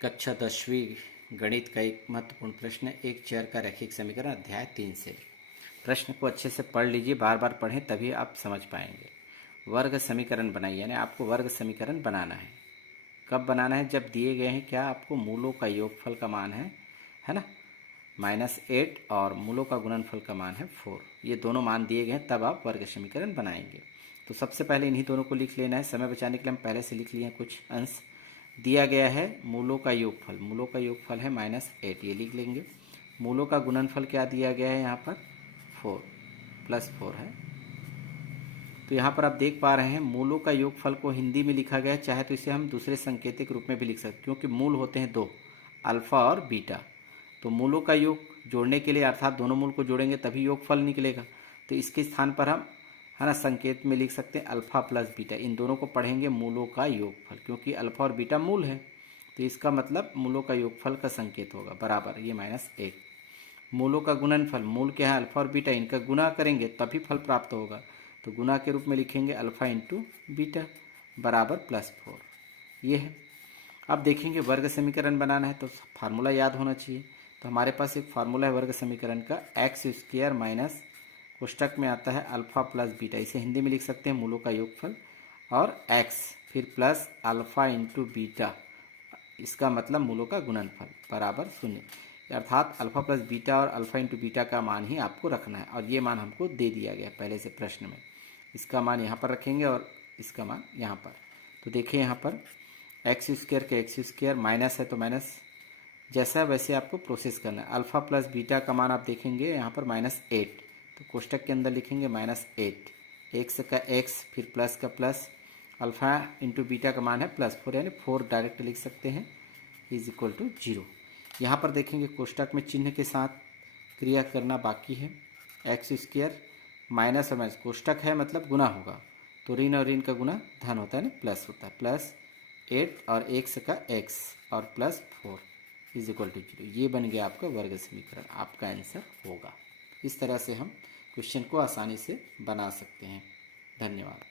कक्षा 10वीं गणित का एक महत्वपूर्ण प्रश्न, एक चर का रैखिक समीकरण, अध्याय 3 से। प्रश्न को अच्छे से पढ़ लीजिए, बार बार पढ़ें तभी आप समझ पाएंगे। वर्ग समीकरण बनाइए, यानी आपको वर्ग समीकरण बनाना है। कब बनाना है? जब दिए गए हैं क्या, आपको मूलों का योगफल का मान है ना, -8 और मूलों का गुणनफल का मान है 4। ये दोनों मान दिए गए हैं, तब आप वर्ग समीकरण बनाएंगे। तो सबसे पहले इन्हीं दोनों को लिख लेना है। समय बचाने के लिए हम पहले से लिख लिए हैं कुछ अंश। दिया गया है मूलों का योगफल, मूलों का योगफल है -8, ये लिख लेंगे। मूलों का गुणनफल क्या दिया गया है यहाँ पर, 4 +4 है। तो यहाँ पर आप देख पा रहे हैं मूलों का योगफल को हिंदी में लिखा गया है, चाहे तो इसे हम दूसरे संकेतिक रूप में भी लिख सकते हैं, क्योंकि मूल होते हैं दो, अल्फा और बीटा। तो मूलों का योग जोड़ने के लिए, अर्थात दोनों मूल को जोड़ेंगे तभी योगफल निकलेगा। तो इसके स्थान पर हम है ना संकेत में लिख सकते हैं अल्फा प्लस बीटा। इन दोनों को पढ़ेंगे मूलों का योगफल, क्योंकि अल्फा और बीटा मूल है। तो इसका मतलब मूलों का योगफल का संकेत होगा बराबर ये -1। मूलों का गुणनफल, मूल क्या है अल्फा और बीटा, इनका गुना करेंगे तभी फल प्राप्त होगा। तो गुना के रूप में लिखेंगे अल्फा इंटू बीटा बराबर +4, ये है। अब देखेंगे वर्ग समीकरण बनाना है तो फार्मूला याद होना चाहिए। तो हमारे पास एक फार्मूला है वर्ग समीकरण का, x² माइनस कोष्टक में आता है अल्फा प्लस बीटा, इसे हिंदी में लिख सकते हैं मूलों का योगफल, और x फिर प्लस अल्फा इंटू बीटा, इसका मतलब मूलों का गुणनफल बराबर 0। अर्थात अल्फा प्लस बीटा और अल्फा इंटू बीटा का मान ही आपको रखना है, और ये मान हमको दे दिया गया पहले से प्रश्न में। इसका मान यहाँ पर रखेंगे और इसका मान यहाँ पर। तो देखिए यहाँ पर x² का x² माइनस है तो माइनस, जैसा वैसे आपको प्रोसेस करना है। अल्फा प्लस बीटा का मान आप देखेंगे यहाँ पर -8, तो कोष्टक के अंदर लिखेंगे -8, x का x फिर प्लस का प्लस, अल्फा इंटू बीटा का मान है +4, यानी 4 डायरेक्ट लिख सकते हैं, = 0। यहाँ पर देखेंगे कोष्टक में चिन्ह के साथ क्रिया करना बाकी है। x² माइनस और माइनस, कोष्टक है मतलब गुना होगा, तो ऋण और ऋण का गुना धन होता है ना, प्लस होता है, +8 और x का x और +4 = 0। ये बन गया आपका वर्ग समीकरण, आपका आंसर होगा। इस तरह से हम क्वेश्चन को आसानी से बना सकते हैं। धन्यवाद।